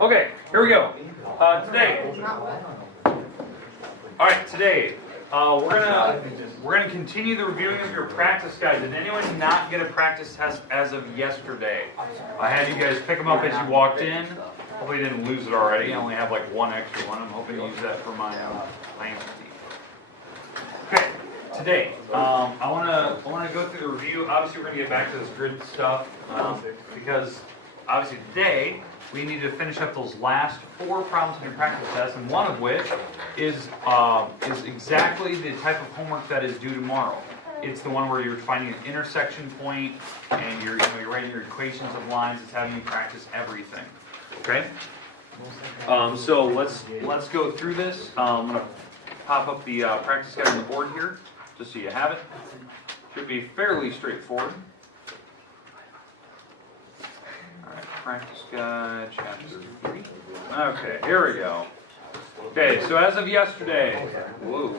Okay, here we go. Today. All right, today we're gonna continue the reviewing of your practice guide. Did anyone not get a practice test as of yesterday? I had you guys pick them up as you walked in. Hopefully you didn't lose it already. I only have like one extra one. I'm hoping to use that for my answer key. Okay, today I wanna go through the review. Obviously we're gonna get back to this grid stuff because obviously today we need to finish up those last 4 problems in your practice test, and one of which is exactly the type of homework that is due tomorrow. It's the one where you're finding an intersection point and you're writing your equations of lines. It's having you practice everything. Okay. So let's go through this. I'm gonna pop up the practice guide on the board here, just so you have it. Should be fairly straightforward. Practice guide, chapter 3. Okay, here we go. Okay, so as of yesterday, whoa,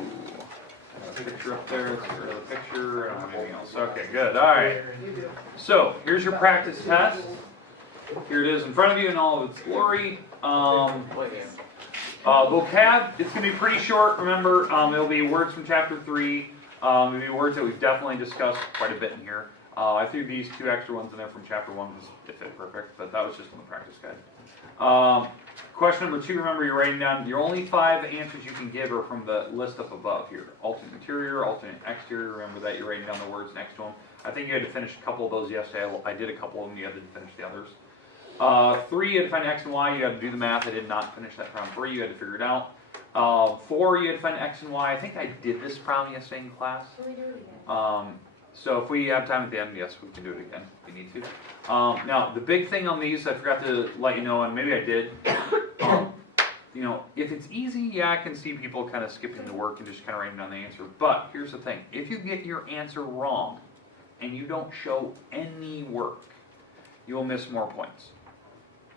picture up there, let's get rid of the picture, and anything else. Okay, good, all right. So, here's your practice test. Here it is in front of you in all of its glory. Vocab, it's going to be pretty short, remember, it'll be words from chapter 3. It'll be words that we've definitely discussed quite a bit in here. I threw these 2 extra ones in there from chapter 1 because they fit perfect, but that was just on the practice guide. Question number 2, remember you're writing down, your only 5 answers you can give are from the list up above here. Alternate interior, alternate exterior, remember that you're writing down the words next to them. I think you had to finish a couple of those yesterday. I did a couple of them, you had to finish the others. 3, you had to find x and y, you had to do the math. I did not finish that problem 3, you had to figure it out. 4, you had to find x and y. I think I did this problem yesterday in class. Can we do it again? So if we have time at the end, yes, we can do it again if we need to. Now, the big thing on these, I forgot to let you know, and maybe I did, if it's easy, yeah, I can see people kind of skipping the work and just kind of writing down the answer. But here's the thing. If you get your answer wrong and you don't show any work, you will miss more points.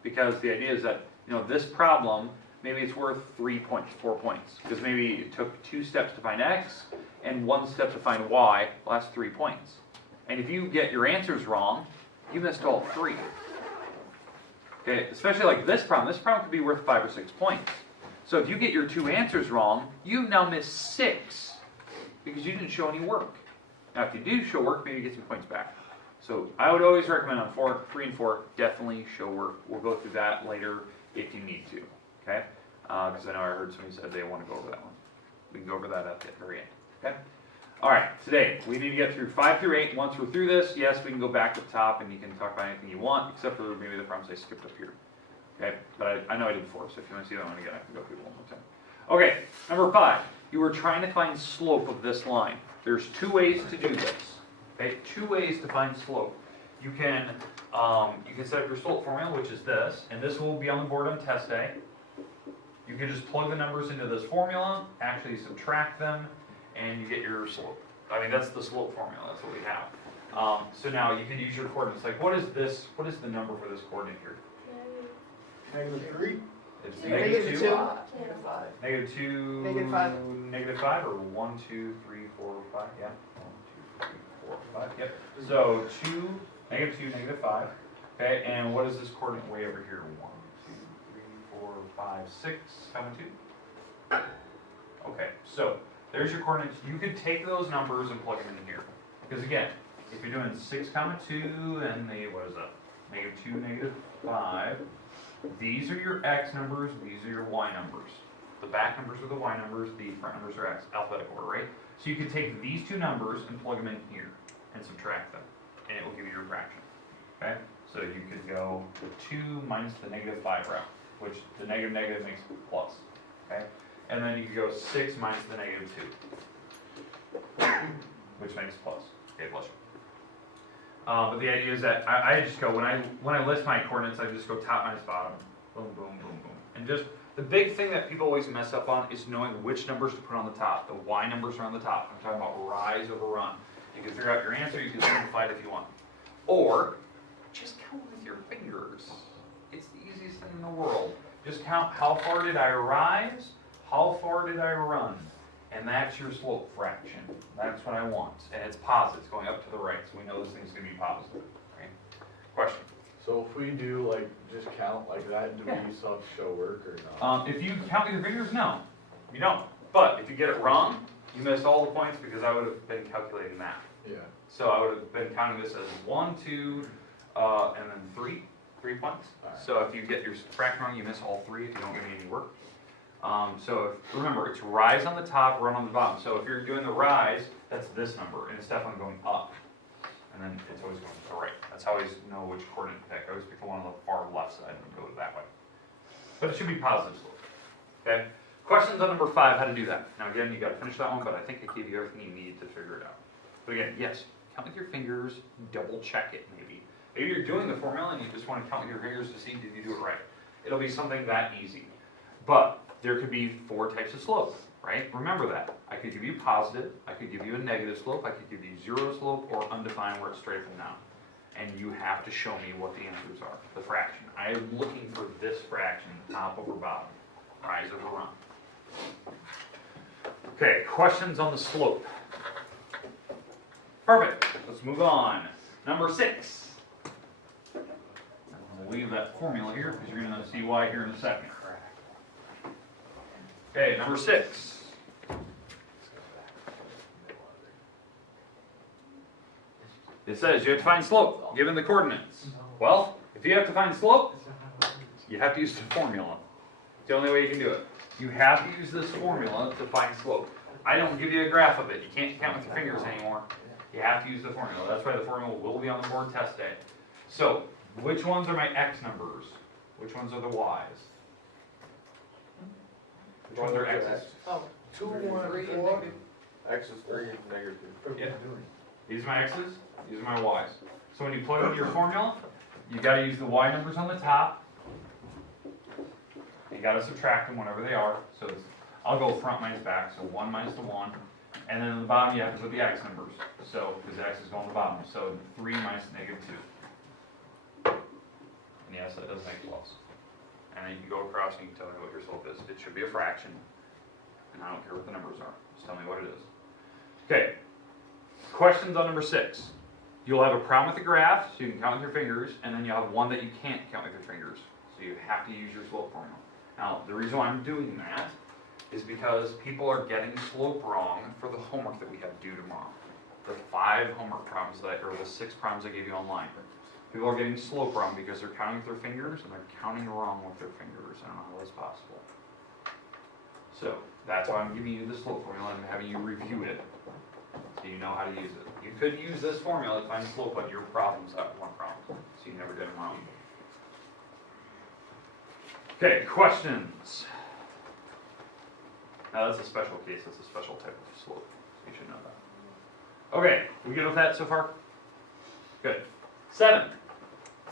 Because the idea is that, this problem, maybe it's worth 3 points, 4 points. Because maybe it took 2 steps to find x, and 1 step to find y, well, that's 3 points. And if you get your answers wrong, you missed all 3. Okay, especially like this problem could be worth 5 or 6 points. So if you get your 2 answers wrong, you've now missed 6 because you didn't show any work. Now if you do show work, maybe you get some points back. So I would always recommend on 3 and 4, definitely show work. We'll go through that later if you need to. Okay? Because I know I heard somebody said they want to go over that one. We can go over that at the very end. Okay? Alright, today we need to get through 5 through 8. Once we're through this, yes, we can go back to the top and you can talk about anything you want, except for maybe the problems I skipped up here. Okay? But I know I did 4, so if you want to see that one again, I can go through it one more time. Okay, number 5. You were trying to find slope of this line. There's 2 ways to do this. Okay? 2 ways to find slope. You can set up your slope formula, which is this, and this will be on the board on test day. You can just plug the numbers into this formula, actually subtract them, and you get your slope. I mean, that's the slope formula, that's what we have. So now you can use your coordinates. Like, what is this? What is the number for this coordinate here? -3. It's -2. -2. -5. -5, or 1, 2, 3, 4, 5. Yeah. 1, 2, 3, 4, 5. Yep. So -2, -5. Okay, and what is this coordinate way over here? 1, 2, 3, 4, 5, 6. How many 2? Okay, so there's your coordinates. You could take those numbers and plug them in here. Because again, if you're doing 6, 2, then what is that? -2, -5. These are your x numbers, these are your y numbers. The back numbers are the y numbers, the front numbers are x, alphabetical order, right? So you could take these 2 numbers and plug them in here and subtract them, and it will give you your fraction. Okay? So you could go 2 minus the -5 route, which the negative makes plus. Okay? And then you could go 6 minus the -2, which makes plus. Okay, plus. But the idea is that I just go, when I list my coordinates, I just go top minus bottom. Boom, boom, boom, boom. And just, the big thing that people always mess up on is knowing which numbers to put on the top. The y numbers are on the top. I'm talking about rise over run. You can figure out your answer, you can simplify it if you want. Or, just count with your fingers. It's the easiest thing in the world. Just count how far did I rise, how far did I run. And that's your slope fraction. That's what I want. And it's positive. It's going up to the right. So we know this thing's going to be positive. Right? Question? So So if we do like, just count like that, do Yeah. we still have to show work or not? If you count with your fingers, no, you don't. But if you get it wrong, you missed all the points because I would have been calculating that. Yeah. So I would have been counting this as 1, 2, and then 3 points. Alright. So if you get your fraction wrong, you miss all 3 if you don't give me any work. So remember, it's rise on the top, run on the bottom. So if you're doing the rise, that's this number, and it's definitely going up. And then it's always going to the right. That's how I always know which coordinate to pick. I always pick the one on the far left side and go that way. But it should be positive slope. Okay? Questions on number 5, how to do that. Now again, you got to finish that one, but I think I gave you everything you need to figure it out. But again, yes, count with your fingers, double check it maybe. Maybe you're doing the formula and you just want to count with your fingers to see did you do it right. It'll be something that easy. But there could be 4 types of slope, right? Remember that. I could give you positive, I could give you a negative slope, I could give you 0 slope, or undefined where it's straight from down. And you have to show me what the answers are, the fraction. I am looking for this fraction, top over bottom, rise over run. Okay, questions on the slope. Perfect, let's move on. Number 6. I'll leave that formula here because you're going to see why here in a second. Okay, number 6. It says you have to find slope given the coordinates. Well, if you have to find slope, you have to use the formula. It's the only way you can do it. You have to use this formula to find slope. I don't give you a graph of it. You can't count with your fingers anymore. You have to use the formula. That's why the formula will be on the board test day. So, which ones are my x numbers? Which ones are the y's? Which ones are x's? 2, 1, 4. X is 3, negative 2. Yeah. These are my x's, these are my y's. So when you plug in your formula, you got to use the y numbers on the top. You got to subtract them whenever they are. So I'll go front minus back, so 1 minus the 1. And then on the bottom you have to put the x numbers. So, because x is going to the bottom. So 3 minus negative 2. And yes, that does make 12. And then you can go across and you can tell me what your slope is. It should be a fraction. And I don't care what the numbers are. Just tell me what it is. Okay. Questions on number 6. You'll have a problem with the graph, so you can count with your fingers, and then you'll have one that you can't count with your fingers. So you have to use your slope formula. Now, the reason why I'm doing that is because people are getting slope wrong for the homework that we have due tomorrow. The 5 homework problems or the 6 problems I gave you online. People are getting slope wrong because they're counting with their fingers, and they're counting wrong with their fingers. I don't know how that's possible. So, that's why I'm giving you the slope formula and having you review it, so you know how to use it. You could use this formula to find slope, but your problem's that one problem, so you never get them wrong. Okay, questions. Now that's a special case, that's a special type of slope. You should know that. Okay, we good with that so far? Good. 7.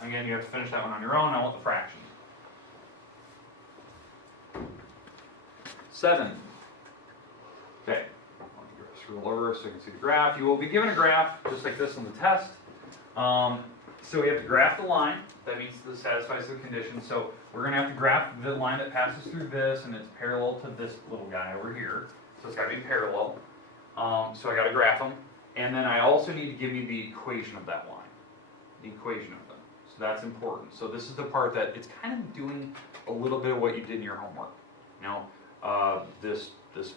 Again, you have to finish that one on your own. I want the fraction. 7. Okay. Scroll over so you can see the graph. You will be given a graph just like this on the test. So we have to graph the line. That means this satisfies the condition. So we're going to have to graph the line that passes through this, and it's parallel to this little guy over here. So it's got to be parallel. So I got to graph them. And then I also need to give you the equation of that line. The equation of them. So that's important. So this is the part that it's kind of doing a little bit of what you did in your homework. You know, this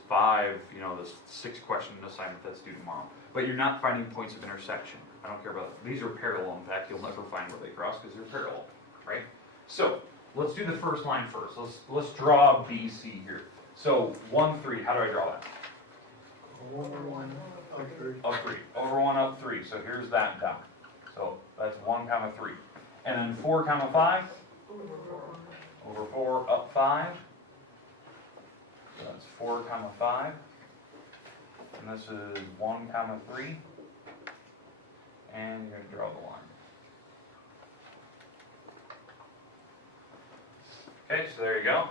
5, you know, this 6 question assignment that's due tomorrow. But you're not finding points of intersection. I don't care about that. These are parallel. In fact, you'll never find where they cross because they're parallel, right? So let's do the first line first. Let's draw BC here. So 1, 3. How do I draw that? 1, 1, up 3. Up 3. Over 1, up 3. So here's that down. So that's 1, 3. And then 4, 5. Over 4, up 5. So that's 4, 5. And this is 1, 3. And you're going to draw the line. Okay, so there you go.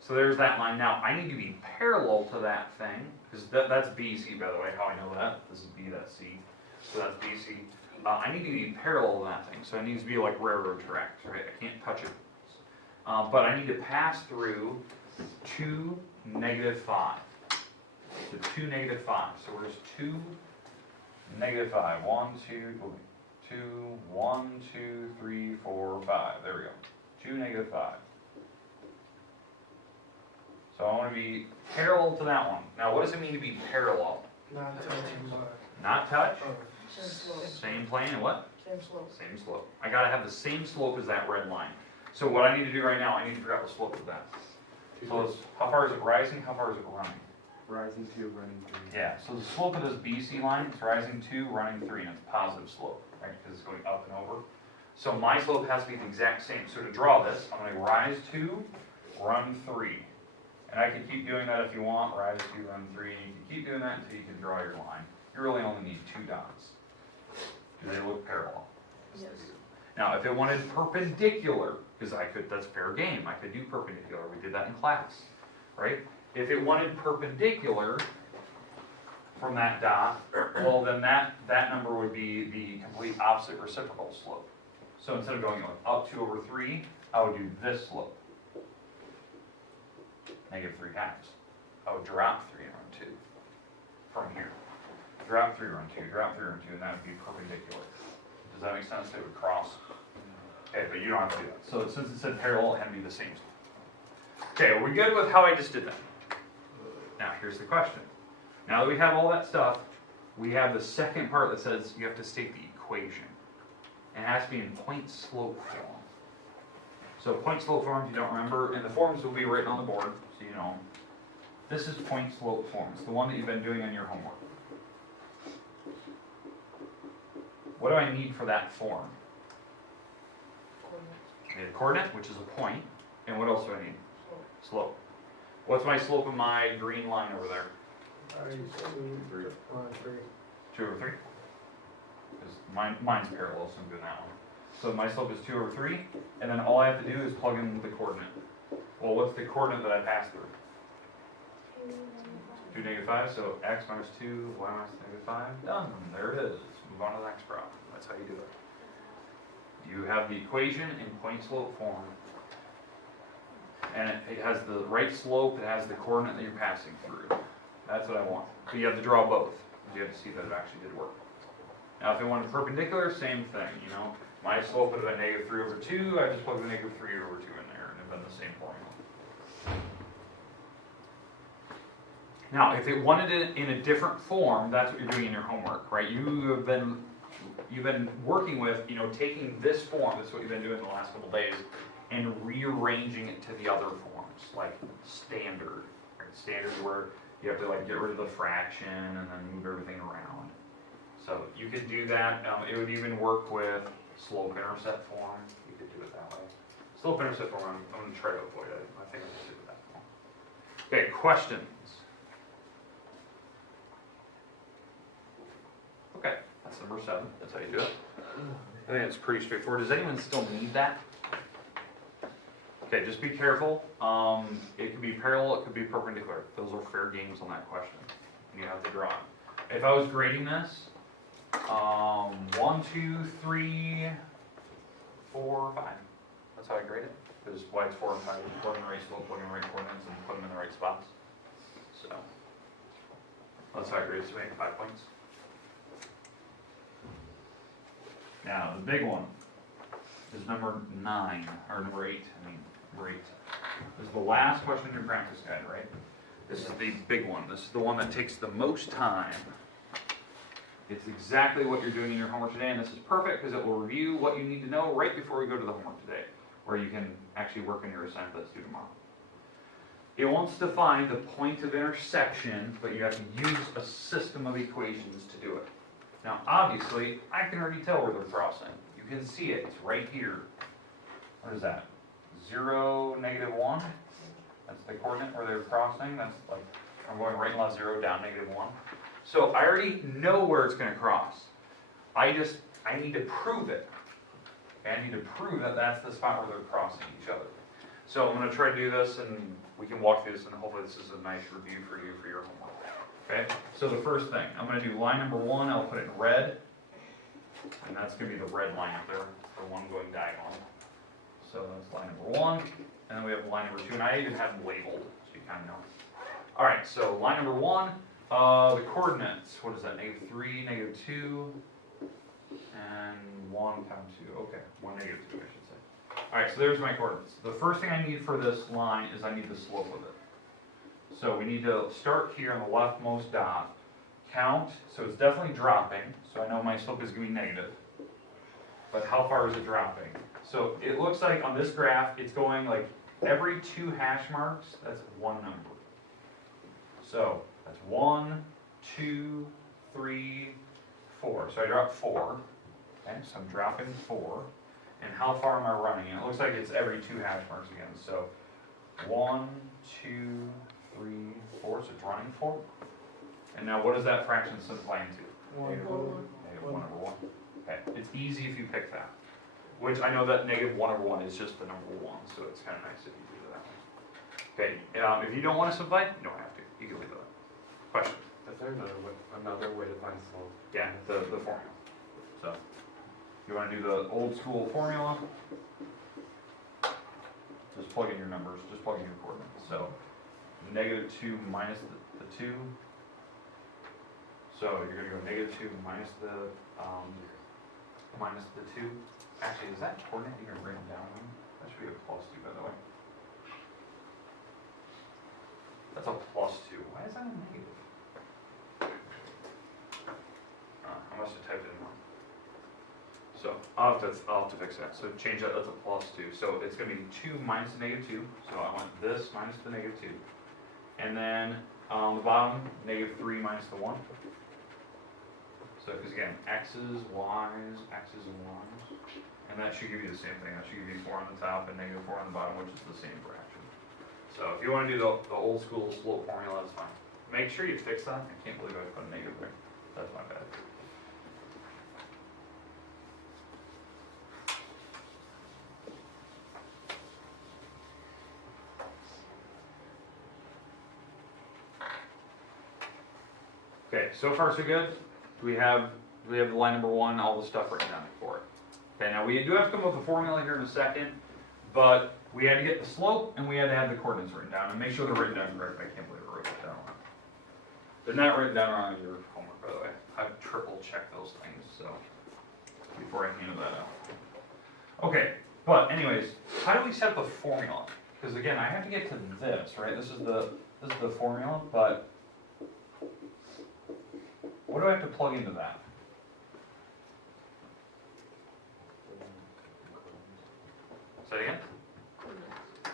So there's that line. Now, I need to be parallel to that thing, because that's BC, by the way, how I know that. This is B, that's C. So that's BC. I need to be parallel to that thing, so it needs to be like railroad tracks, right? I can't touch it. But I need to pass through 2, -5. So 2, -5. So where's 2, -5? 1, 2, 2, 1, 2, 3, 4, 5. There we go. 2, negative 5. So I want to be parallel to that one. Now, what does it mean to be parallel? Not touching line. Not touch? Oh, Same slope. Same plane and what? Same slope. Same slope. I gotta have the same slope as that red line. So what I need to do right now, I need to figure out the slope of that. So it's, how far is it rising? How far is it running? Rising 2, running 3. Yeah, so the slope of this BC line is rising 2, running 3, and it's a positive slope, right? Because it's going up and over. So my slope has to be the exact same. So to draw this, I'm going to rise 2, run 3. And I can keep doing that if you want. Rise 2, run 3. You can keep doing that until you can draw your line. You really only need 2 dots. Do they look parallel? Yes. Now, if it wanted perpendicular, because I could, that's fair game. I could do perpendicular. We did that in class, right? If it wanted perpendicular from that dot, well, then that number would be the complete opposite reciprocal slope. So instead of going like up 2 over 3, I would do this slope. Negative 3 halves. I would drop 3 and run 2 from here. Drop 3, run 2, drop 3, run 2, and that would be perpendicular. Does that make sense? It would cross. Okay, but you don't have to do that. So since it said parallel, it had to be the same. Okay, are we good with how I just did that? Now, here's the question. Now that we have all that stuff, we have the second part that says you have to state the equation. And it has to be in point-slope form. So point-slope form, if you don't remember, and the forms will be written on the board, so you know. This is point-slope form. It's the one that you've been doing on your homework. What do I need for that form? I need a coordinate, which is a point. And what else do I need? Slope. What's my slope of my green line over there? I see. 3. Line 3. 2 over 3? Because mine's parallel, so I'm doing that one. So my slope is 2 over 3, and then all I have to do is plug in the coordinate. Well, what's the coordinate that I pass through? 2, negative 5, so x minus 2, y minus negative 5. Done. There it is. Let's move on to the next problem. That's how you do it. You have the equation in point-slope form. And it has the right slope, it has the coordinate that you're passing through. That's what I want. So you have to draw both. You have to see that it actually did work. Now if it wanted perpendicular, same thing, you know. My slope would have been negative 3 over 2, I just plugged the negative 3 over 2 in there, and it would have been the same formula. Now, if it wanted it in a different form, that's what you're doing in your homework, right? You've been working with, you know, taking this form, that's what you've been doing the last couple days, and rearranging it to the other forms, like standard. Right? Standard where you have to like get rid of the fraction and then move everything around. So you could do that. It would even work with slope-intercept form. You could do it that way. Slope-intercept form, I'm going to try to avoid it. I think I'm going to do that form. Okay, questions? Okay, that's number 7. That's how you do it. I think it's pretty straightforward. Does anyone still need that? Okay, just be careful. It could be parallel, it could be perpendicular. Those are fair games on that question. You have to draw it. If I was grading this, 1, 2, 3, 4, 5. That's how I grade it. Because why it's 4 and 5. Plug in the right slope, plug in the right coordinates, and put them in the right spots. So, that's how I grade it. So we make 5 points. Now, the big one is number 9, or number 8, I mean, number 8. This is the last question in your practice guide, right? This is the big one. This is the one that takes the most time. It's exactly what you're doing in your homework today, and this is perfect because it will review what you need to know right before we go to the homework today, where you can actually work on your assignment that's due tomorrow. It wants to find the point of intersection, but you have to use a system of equations to do it. Now, obviously, I can already tell where they're crossing. You can see it. It's right here. What is that? 0, negative 1? That's the coordinate where they're crossing. That's like, I'm going right and left 0, down negative 1. So I already know where it's going to cross. I need to prove it. Okay, I need to prove that that's the spot where they're crossing each other. So I'm going to try to do this, and we can walk through this, and hopefully this is a nice review for you for your homework. Okay, so the first thing, I'm going to do line number 1, I'll put it in red, and that's going to be the red line up there, the one going diagonal. So that's line number 1, and then we have line number 2, and I even have them labeled, so you kind of know. Alright, so line number 1, the coordinates, what is that, negative 3, negative 2, and 1 pound 2. Okay, 1 negative 2, I should say. Alright, so there's my coordinates. The first thing I need for this line is I need the slope of it. So we need to start here on the leftmost dot, count, so it's definitely dropping, so I know my slope is going to be negative. But how far is it dropping? So it looks like on this graph, it's going like every 2 hash marks, that's 1 number. So that's 1, 2, 3, 4. So I dropped 4. Okay, so I'm dropping 4. And how far am I running? And it looks like it's every 2 hash marks again. So 1, 2, 3, 4. So it's running 4. And now what does that fraction simplify into? Negative 1 over 1. Okay, it's easy if you pick that. Which I know that negative 1 over 1 is just the number 1, so it's kind of nice if you do it that way. Okay, if you don't want to simplify, you don't have to. You can leave it. Question? Is there another way to find slope? Yeah, the formula. So, you want to do the old school formula? Just plug in your numbers, just plug in your coordinates. So, negative 2 minus the 2. So, you're going to go negative 2 minus the 2. Actually, is that coordinate even written down? That should be a plus 2, by the way. That's a plus 2. Why is that a negative? I must have typed it in wrong. So I'll have to fix that. So change that, that's a plus 2. So it's going to be 2 minus the negative 2. So I want this minus the negative 2. And then on the bottom, negative 3 minus the 1. So because again, x's, y's, x's, and y's. And that should give you the same thing. That should give you 4 on the top and negative 4 on the bottom, which is the same fraction. So if you want to do the old school slope formula, that's fine. Make sure you fix that. I can't believe I put a negative there. That's my bad. Okay, so far so good. We have line number 1, all the stuff written down for it. Okay, now we do have to come up with a formula here in a second, but we had to get the slope and we had to have the coordinates written down and make sure they're written down correctly. I can't believe I wrote it down wrong. They're not written down on your homework, by the way. I've triple checked those things, so before I handed that out. Okay, but anyways, how do we set the formula? Because again, I have to get to this, right? This is the formula, but what do I have to plug into that? Say it again?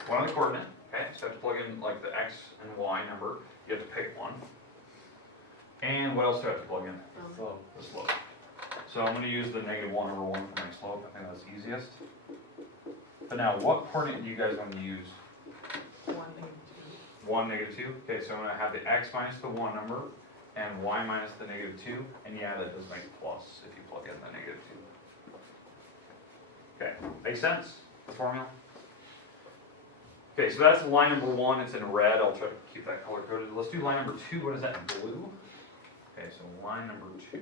One on the coordinate, okay, so I have to plug in like the x and y number. You have to pick one. And what else do I have to plug in? Slope. The slope. So I'm going to use the negative 1 over 1 for my slope. I think that's easiest. But now, what coordinate do you guys want to use? 1, negative 2. 1, negative 2. Okay, so I'm going to have the x minus the 1 number and y minus the negative 2. And yeah, that does make plus if you plug in the negative 2. Okay, makes sense? The formula? Okay, so that's line number 1. It's in red. I'll try to keep that color coded. Let's do line number 2. What is that in blue? Okay, so line number 2.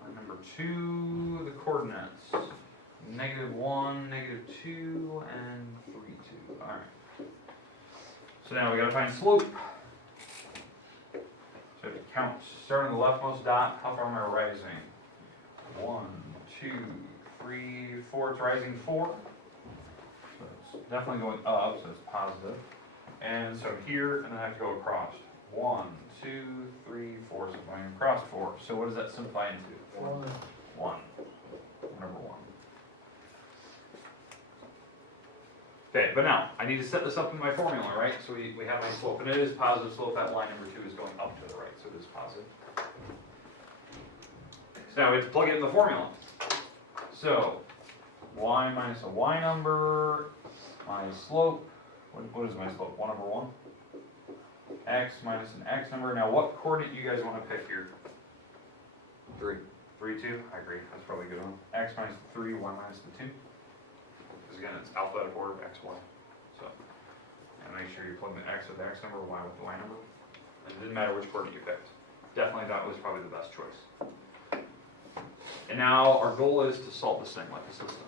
Line number 2, the coordinates. Negative 1, negative 2, and 3, 2. Alright. So now we gotta find slope. So we have to count. Start on the leftmost dot. How far am I rising? 1, 2, 3, 4. It's rising 4. So it's definitely going up, so it's positive. And so here, and then I have to go across. 1, 2, 3, 4. So I'm going across 4. So what does that simplify into? 1. 1. Number 1. Okay, but now, I need to set this up in my formula, right? So we have my slope, and it is positive slope. That line number 2 is going up to the right, so it is positive. So now we have to plug it in the formula. So, y minus a y number, my slope, what is my slope? 1 over 1? X minus an x number. Now what coordinate do you guys want to pick here? 3. 3, 2? I agree, that's probably a good one. X minus the 3, y minus the 2. Because again, it's alphabetical order of x, y. So, and make sure you plug the x with the x number, y with the y number. And it didn't matter which coordinate you picked. Definitely that was probably the best choice. And now our goal is to solve this thing like a system.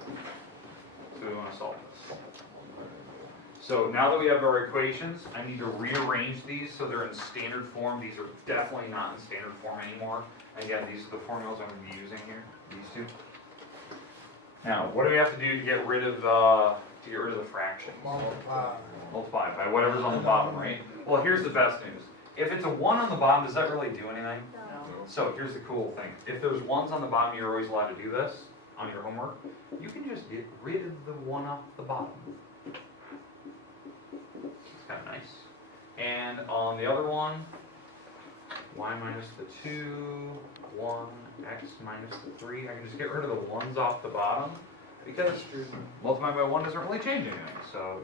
So we want to solve this. So now that we have our equations, I need to rearrange these so they're in standard form. These are definitely not in standard form anymore. Again, these are the formulas I'm going to be using here, these two. Now, what do we have to do to get rid of the fractions? Multiply by whatever's on the bottom, right? Well, here's the best news. If it's a 1 on the bottom, does that really do anything? So here's the cool thing. If there's 1s on the bottom, you're always allowed to do this on your homework. You can just get rid of the 1 off the bottom. It's kind of nice. And on the other one, y minus the 2, 1, x minus the 3. I can just get rid of the 1s off the bottom because multiplying by 1 doesn't really change anything. So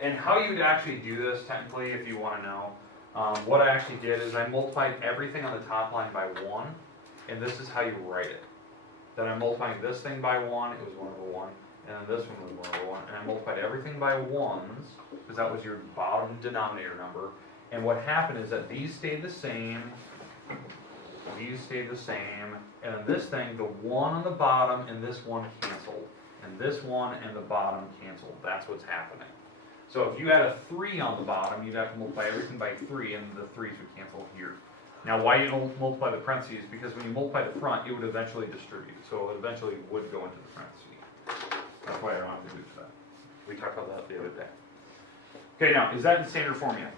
and how you would actually do this technically, if you want to know, what I actually did is I multiplied everything on the top line by 1, and this is how you write it. Then I'm multiplying this thing by 1, it was 1 over 1, and then this one was 1 over 1, and I multiplied everything by 1s, because that was your bottom denominator number, and what happened is that these stayed the same, and then this thing, the 1 on the bottom and this one canceled, and this one and the bottom canceled. That's what's happening. So if you had a 3 on the bottom, you'd have to multiply everything by 3, and the 3's would cancel here. Now, why you don't multiply the parentheses? Because when you multiply the front, it would eventually distribute. So it eventually would go into the parentheses. That's why I don't have to do that. We talked about that the other day. Okay, now, is that in standard form yet?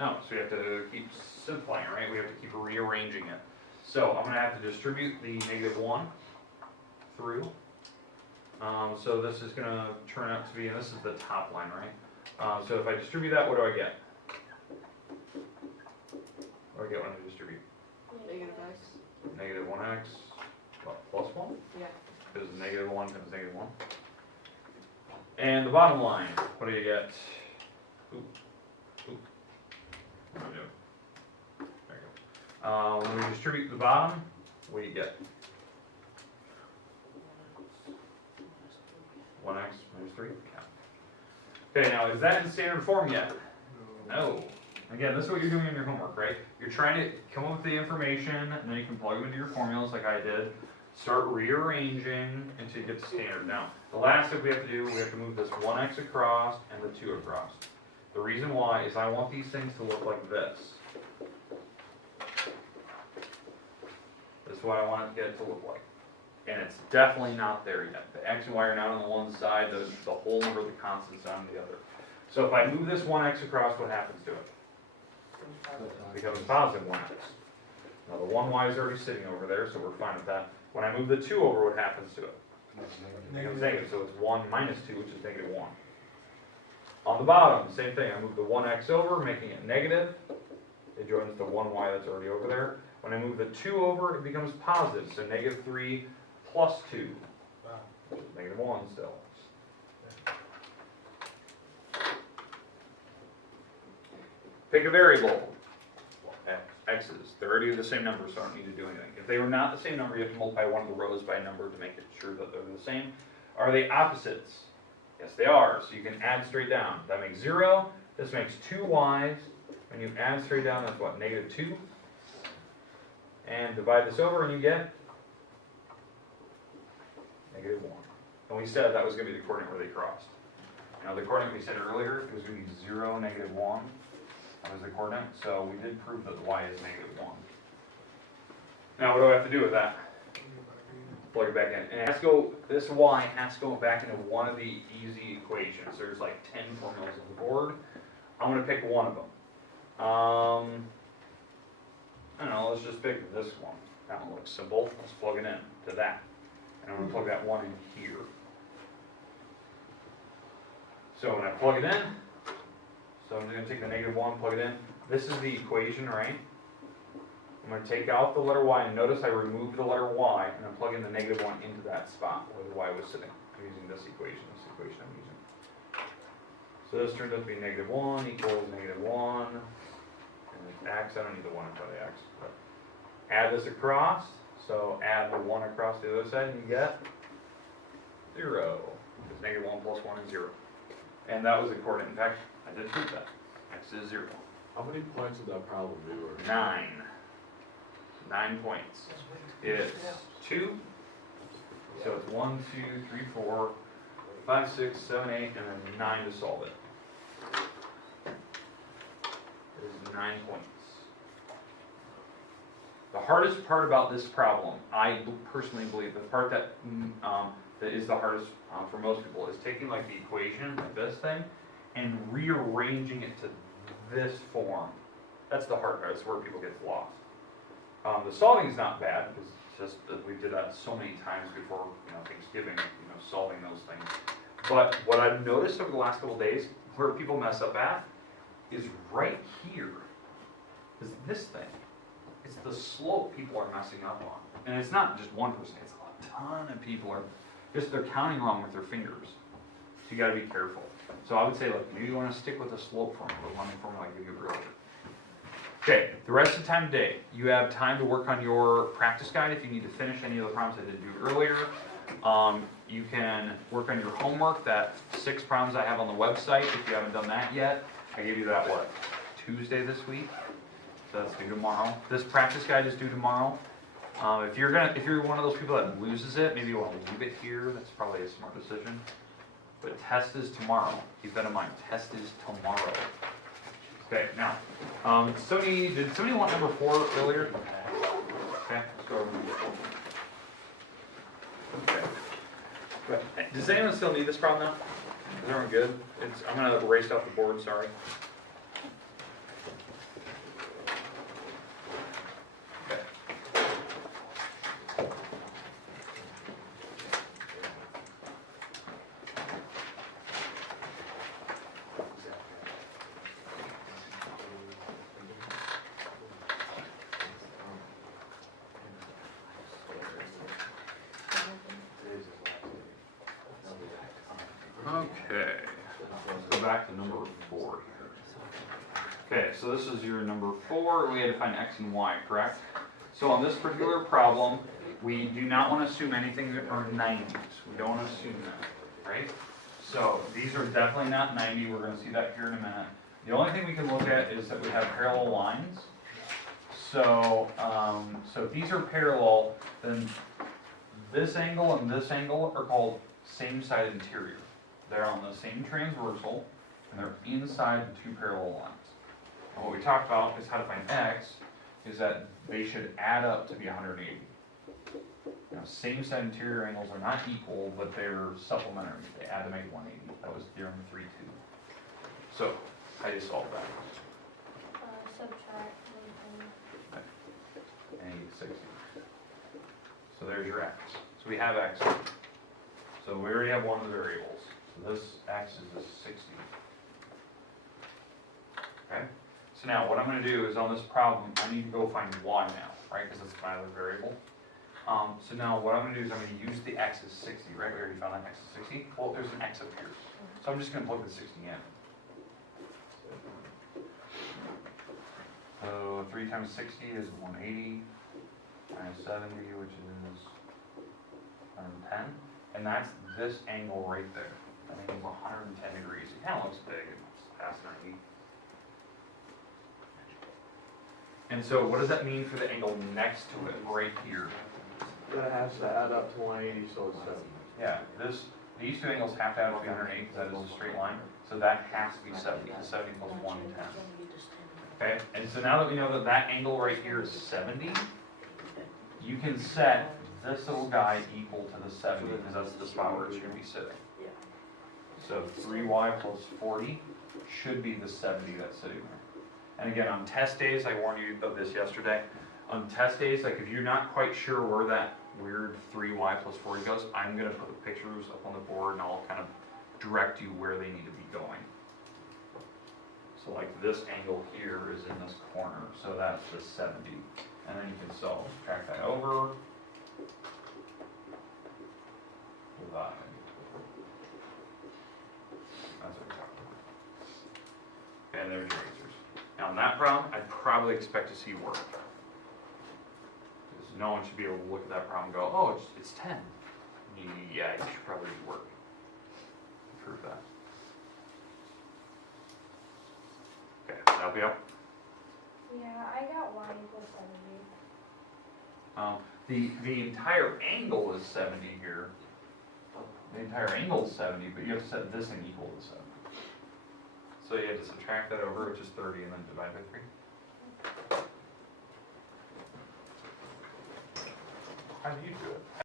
No, so we have to keep simplifying, right? We have to keep rearranging it. So I'm going to have to distribute the -1 through. So this is going to turn out to be, and this is the top line, right? So if I distribute that, what do I get? What do I get when I distribute? -x. -1x, what, plus 1? Yeah. Because -1 times -1. And the bottom line, what do you get? Oop. What am I doing? There you go. When we distribute the bottom, what do you get? 1x minus 3? Yeah. Okay, now is that in standard form yet? No. Again, this is what you're doing in your homework, right? You're trying to come up with the information, and then you can plug them into your formulas like I did. Start rearranging until you get to standard. Now, the last step we have to do, we have to move this 1x across and the 2 across. The reason why is I want these things to look like this. This is what I want it to look like. And it's definitely not there yet. The x and y are not on the one side, the whole number of the constants on the other. So if I move this 1x across, what happens to it? It becomes positive 1x. Now the 1y is already sitting over there, so we're fine with that. When I move the 2 over, what happens to it? It becomes negative, so it's 1 minus 2, which is -1. On the bottom, same thing. I move the 1x over, making it negative. It joins the 1y that's already over there. When I move the 2 over, it becomes positive, so -3 plus 2, which is -1 still. Pick a variable. X's. They're already the same number, so I don't need to do anything. If they were not the same number, you have to multiply one of the rows by a number to make it sure that they're the same. Are they opposites? Yes, they are. So you can add straight down. That makes 0. This makes 2y's. When you add straight down, that's what? -2. And divide this over, and you get -1. And we said that was going to be the coordinate where they crossed. Now the coordinate we said earlier, it was going to be 0, -1. That was the coordinate. So we did prove that the y is -1. Now what do I have to do with that? Plug it back in. And it has to go, this y has to go back into one of the easy equations. There's like 10 formulas on the board. I'm going to pick one of them. I don't know, let's just pick this one. That one looks simple. Let's plug it in to that. And I'm going to plug that one in here. So when I plug it in, so I'm going to take the -1, plug it in. This is the equation, right? I'm going to take out the letter y, and notice I removed the letter y, and I'm plugging the -1 into that spot where the y was sitting. I'm using this equation I'm using. So this turns out to be -1 equals -1, and the x, I don't need the 1 in front of the x, but add this across, so add the 1 across the other side, and you get 0. Because -1 plus 1 is 0. And that was the coordinate. In fact, I did prove that. X is 0. How many points would that problem be? Or 9. 9 points. It's 2. So it's 1, 2, 3, 4, 5, 6, 7, 8, and then 9 to solve it. It is 9 points. The hardest part about this problem, I personally believe, the part that that is the hardest for most people, is taking like the equation, like this thing, and rearranging it to this form. That's the hard part. That's where people get lost. The solving is not bad because it's just that we did that so many times before, Thanksgiving, solving those things. But what I've noticed over the last couple of days, where people mess up at, is right here. Is this thing. It's the slope people are messing up on. And it's not just one person, it's a ton of people are they're counting wrong with their fingers. So you gotta be careful. So I would say, look, maybe you wanna stick with the slope formula, the one formula I gave you earlier. Okay, the rest of the time today, you have time to work on your practice guide if you need to finish any of the problems I did do earlier. You can work on your homework, that 6 problems I have on the website if you haven't done that yet. I gave you that, Tuesday this week? So that's due tomorrow. This practice guide is due tomorrow. If you're one of those people that loses it, maybe you want to leave it here. That's probably a smart decision. But test is tomorrow. Keep that in mind. Test is tomorrow. Okay, now, did somebody want number 4 earlier? Okay, let's go over number 4. Okay. Good. Does anyone still need this problem now? Is everyone good? I'm going to erase off the board, sorry. Okay, let's go back to number 4 here. Okay, so this is your number 4. We had to find x and y, correct? So on this particular problem, we do not want to assume anything that are 90s. We don't want to assume that, right? So these are definitely not 90. We're going to see that here in a minute. The only thing we can look at is that we have parallel lines. So, so if these are parallel, then this angle and this angle are called same side interior. They're on the same transversal, and they're inside the 2 parallel lines. And what we talked about is how to find x, is that they should add up to be 180. Now, same side interior angles are not equal, but they're supplementary. They add to make 180. That was theorem 3-2. So, how do you solve that? Subtract 120. And you get 60. So there's your x. So we have x. So we already have one of the variables. So this x is a 60. Okay? So now what I'm going to do is on this problem, I need to go find y now, right? Because it's my other variable. So now what I'm going to do is I'm going to use the x as 60, right? We already found that x is 60. Well, there's an x up here. So I'm just going to plug the 60 in. So 3 times 60 is 180 minus 70, which is 110. And that's this angle right there. That angle's 110 degrees. It kind of looks big. It's past 90. And so what does that mean for the angle next to it, right here? That has to add up to 180, so it's 70. Yeah, these 2 angles have to add up to 180 because that is a straight line. So that has to be 70. 70 plus 110. Okay, and so now that we know that that angle right here is 70, you can set this little guy equal to the 70 because that's the spot where it should be sitting. So 3y plus 40 should be the 70 that's sitting there. And again, on test days, I warned you of this yesterday. On test days, like if you're not quite sure where that weird 3y plus 40 goes, I'm going to put the pictures up on the board and I'll kind of direct you where they need to be going. So like this angle here is in this corner, so that's the 70. And then you can subtract that over. Divide. That's what we're talking about. And there's your answers. Now in that problem, I'd probably expect to see work. Because no one should be able to look at that problem and go, oh, it's 10. Yeah, you should probably do work. Prove that. Okay, that'll be up. Yeah, I got y equals 70. The entire angle is 70 here. the entire angle is 70, but you have to set this thing equal to 70. So you have to subtract that over, which is 30, and then divide by 3. How do you do it?